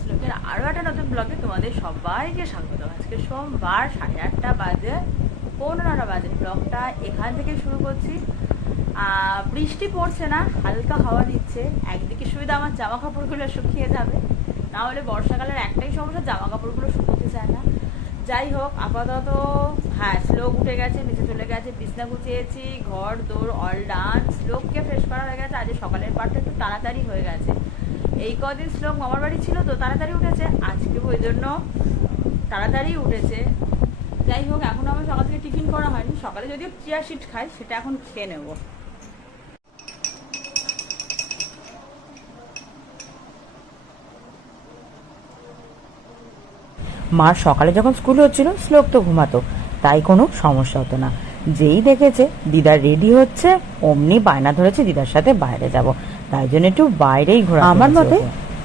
শ্লোকের আরও একটা নতুন ব্লগে তোমাদের সবাইকে স্বাগত। আজকে সোমবার সাড়ে আটটা বাজে পনেরো বাজে। ব্লগটা এখান থেকে শুরু করছি। বৃষ্টি পড়ছে না, হালকা হাওয়া দিচ্ছে। একদিকে সুবিধা আমার জামা কাপড়গুলো শুকিয়ে যাবে। না হলে বর্ষাকালের একটাই সমস্যা জামা কাপড়গুলো শুকোতে চায় না। যাই হোক, আপাতত হ্যাঁ স্লোক উঠে গেছে, নিচে চলে গেছে, বিছনা গুছিয়েছি, ঘর দৌড় অল ডান স্লোককে ফ্রেশ করা হয়ে গেছে। আজ সকালের পাঠটা একটু তাড়াতাড়ি হয়ে গেছে। এই কদিন শ্লোক মামার বাড়ি ছিল তো তাড়াতাড়ি উঠেছে, আজকে ওই জন্য তাড়াতাড়ি উঠেছে। যাই হোক, এখন আমার সকাল থেকে টিফিন করা হয়নি। সকালে যদিও চিয়া সিট খাই, সেটা এখন খেয়ে নেব। মার সকালে যখন স্কুল হচ্ছিল, শ্লোক তো ঘুমাতো, তাই কোনো সমস্যা হতো না। যেই দেখেছে দিদার রেডি হচ্ছে অমনি বায়না ধরেছে দিদার সাথে বাইরে যাব। তাই জন্য একটু বাইরেই ঘোরা আমার মতে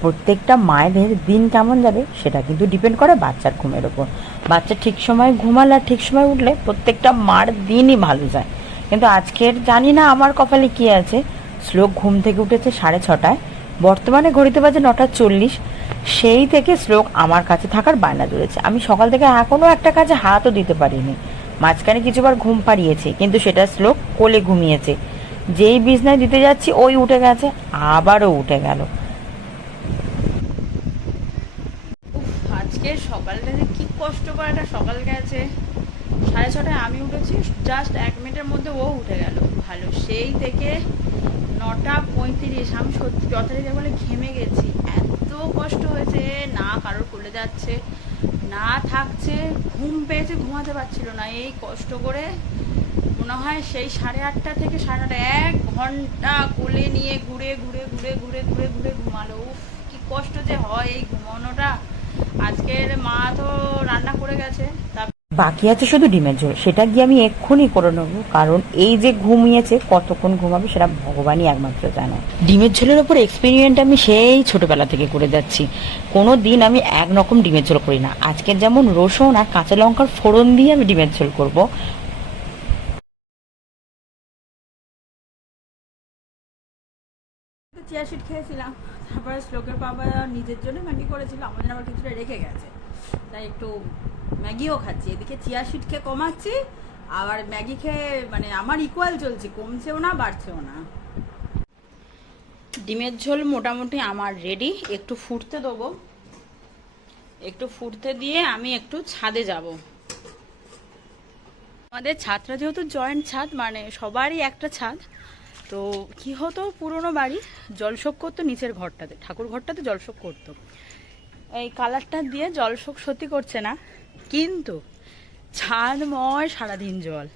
প্রত্যেকটা মায়েদের দিন কেমন যাবে সেটা কিন্তু ডিপেন্ড করে বাচ্চার ঘুমের উপর বাচ্চা ঠিক সময় ঘুমালে আর ঠিক সময় উঠলে প্রত্যেকটা মার দিনই ভালো যায়। কিন্তু আজকের জানি না আমার কপালে কি আছে। শ্লোক ঘুম থেকে উঠেছে সাড়ে ছটায় বর্তমানে ঘড়িতে বাজে নটা চল্লিশ। সেই থেকে শ্লোক আমার কাছে থাকার বায়না ধরেছে। আমি সকাল থেকে এখনও একটা কাজে হাতও দিতে পারিনি। মাঝখানে কিছুবার ঘুম পাড়িয়েছে, কিন্তু সেটা শ্লোক কোলে ঘুমিয়েছে। যেই বিছনায় দিতে যাচ্ছি, ওই উঠে গেছে, আবারও উঠে গেল। আজকে সকালটা কি কষ্ট করে একটা সকাল গেছে। সাড়ে ছটায় আমি উঠেছি জাস্ট এক মিনিটের মধ্যে ও উঠে গেল। ভালো, সেই থেকে নটা পঁয়ত্রিশ, আমি সত্যি যথারীতি বলে ঘেমে গেছি। এত কষ্ট হয়েছে, না কারোর কোলে যাচ্ছে না থাকছে, ঘুম পেয়েছে, ঘুমাতে পারছিল না। এই কষ্ট করে মনে হয় সেই সাড়ে আটটা থেকে সাড়ে নটা, এক ঘণ্টা কোলে নিয়ে ঘুরে ঘুরে ঘুরে ঘুরে ঘুরে ঘুরে ঘুমালো। উফ, কি কষ্ট যে হয় এই ঘুমানোটা। আজকের মা তো রান্না করে গেছে। বাকি আছে শুধু ডিমের ঝোল। সেটা গিয়ে আমি এক্ষুনি করে নেব, কারণ এই যে ঘুমিয়েছে, কতক্ষণ ঘুমাবে সেটা ভগবানই একমাত্র জানে। ডিমের ঝোলের ওপর এক্সপেরিমেন্ট আমি সেই ছোটবেলা থেকে করে যাচ্ছি। কোনো দিন আমি এক রকম ডিমের ঝোল করি না। আজকের যেমন রসুন আর কাঁচা লঙ্কার ফোড়ন দিয়ে আমি ডিমের ঝোল করব। চিয়া খেয়েছিলাম। তারপরে শ্লোকের বাবা নিজের জন্য ম্যাগি করেছিল জন্য আবার কিছুটা রেখে গেছে। তাই একটু ম্যাগিও খাচ্ছি। এদিকে চিয়া শিট খেয়ে কমাচ্ছি, আবার ম্যাগি খেয়ে মানে আমার ইকুয়াল চলছে, কমছেও না, বাড়ছেও না। ডিমের ঝোল মোটামুটি আমার রেডি একটু ফুটতে দেবো। একটু ফুটতে দিয়ে আমি একটু ছাদে যাব। আমাদের ছাদটা যেহেতু জয়েন্ট ছাদ মানে সবারই একটা ছাদ, তো কি হতো, পুরনো বাড়ি জলশোক করতো নিচের ঘরটাতে। ঠাকুর ঘরটাতে জলশোক করতো। এই কালারটা দিয়ে জলশোক সত্যি করছে না। কিন্তু ছাদময় সারাদিন জল।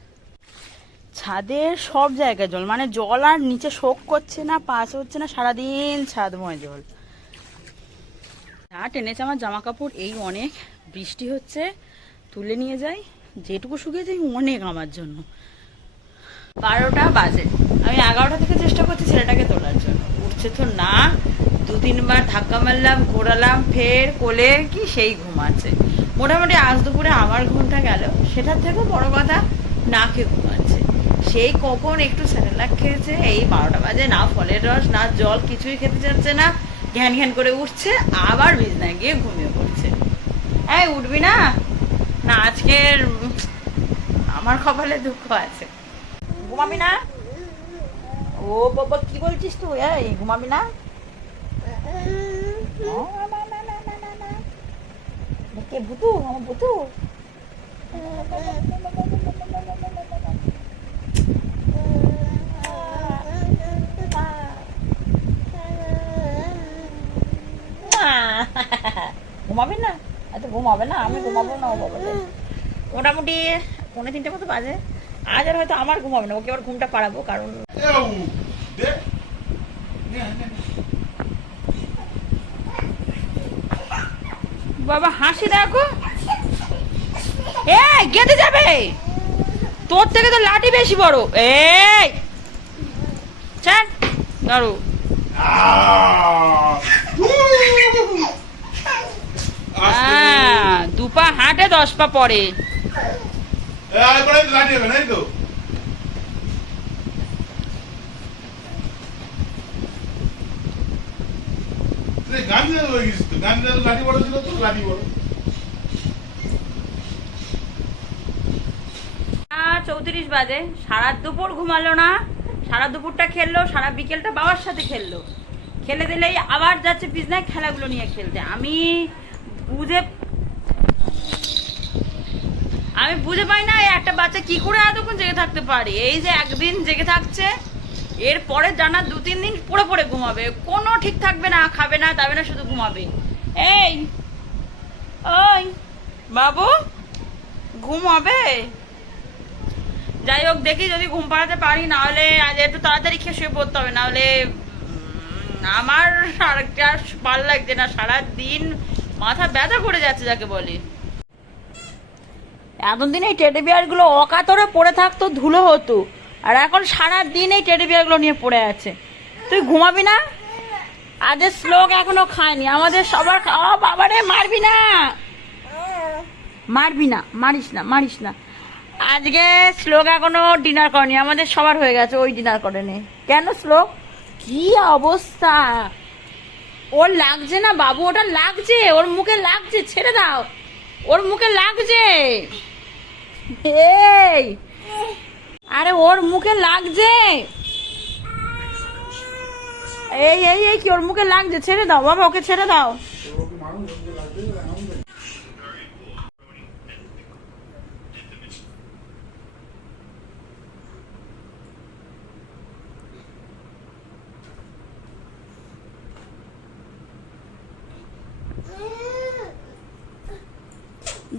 ছাদের সব জায়গায় জল মানে জল আর নিচে শোক করছে না পাস হচ্ছে না, সারাদিন ছাদময় জল। যা টেনেছে আমার জামা কাপড় এই অনেক বৃষ্টি হচ্ছে, তুলে নিয়ে যাই। যেটুকু শুকিয়েছে অনেক আমার জন্য। বারোটা বাজে। আমি এগারোটা থেকে চেষ্টা করছি ছেলেটাকে তোলার জন্য। উঠছে তো না দু তিনবার ধাক্কা মারলাম, ঘোরালাম, ফের কোলে কি সেই ঘুমাচ্ছে মোটামুটি আজ দুপুরে আমার ঘুমটা গেল। সেটার থেকেও বড় কথা না খেয়ে ঘুমাচ্ছে। সেই কখন একটু স্যারেলাক খেয়েছে এই বারোটা বাজে না ফলের রস না জল কিছুই খেতে চাচ্ছে না। ঘ্যান ঘ্যান করে উঠছে আবার বিছনায় গিয়ে ঘুমিয়ে পড়ছে। এই উঠবি না? না আজকের আমার কপালে দুঃখ আছে। ঘুমাবি না? ও বাবা কি বলছিস তুই? এই ঘুমাবি না? কে ভুতু আমার ভুতু ঘুমাবি না? এত ঘুমাবে না আমি ঘুমাবো না ও বাবা মোটামুটি পৌনে তিনটে মতো বাজে। আজ আর হয়তো আমার ঘুমাবে না ওকে আবার ঘুমটা পাড়াবো কারণ বাবা, হাসি দেখো। এই, গেঁদে যাবে। তোর থেকে তো লাঠি বেশি বড়। এই চান দাঁড়ো! হ্যাঁ দুপা হাঁটে, দশ পা পরে লাঠি হবে, নাই তো? চৌত্রিশ বাজে। সারা দুপুর ঘুমালো না। সারা দুপুরটা খেললো, সারা বিকেলটা বাবার সাথে খেললো। খেলে দিলেই আবার যাচ্ছে বিজনায় খেলাগুলো নিয়ে খেলতে। আমি বুঝে আমি বুঝে পাই না একটা বাচ্চা কি করে এতক্ষণ জেগে থাকতে পারে? এই যে একদিন জেগে থাকছে এরপরে জানা দু, তিন দিন পড়ে পড়ে ঘুমাবে। কোনো ঠিক থাকবে না, খাবে না, দাবে না, শুধু ঘুমাবে। এই, ওই, বাবু, ঘুম হবে? যাই হোক, দেখি যদি ঘুম পাড়াতে পারি না হলে আজ একটু তাড়াতাড়ি খেয়ে শুয়ে পড়তে হবে। না হলে আমার আরেকটা ভালো লাগছে না। সারা দিন মাথা ব্যথা করে যাচ্ছে, যাকে বলে। এতদিন এই টেডি বিয়ারগুলো অকাতরে পড়ে থাকতো, ধুলো হতো। আর এখন সারা দিন এই টেডি বিয়ারগুলো নিয়ে পড়ে আছে। তুই ঘুমাবি না? আজের শ্লোক এখনও খায়নি। আমাদের সবার ও বাবারে, মারবি না? মারবি না, মারিস না মারিস না। আজকে শ্লোক এখনও ডিনার করেনি। আমাদের সবার হয়ে গেছে ওই ডিনার করেনি। কেন শ্লোক কি অবস্থা? ওর লাগছে না বাবু, ওটা লাগছে। ওর মুখে লাগছে, ছেড়ে দাও। ওর মুখে লাগছে। এই! আরে ওর মুখে লাগছে। এই এই এই কি, ওর মুখে লাগছে? ছেড়ে দাও, বাবা, ওকে ছেড়ে দাও।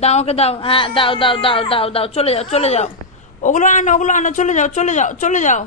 দাও, ওকে দাও। হ্যাঁ দাও দাও দাও দাও দাও, চলে যাও চলে যাও। ওগুলো আনো ওগুলো আনো চলে যাও চলে যাও চলে যাও।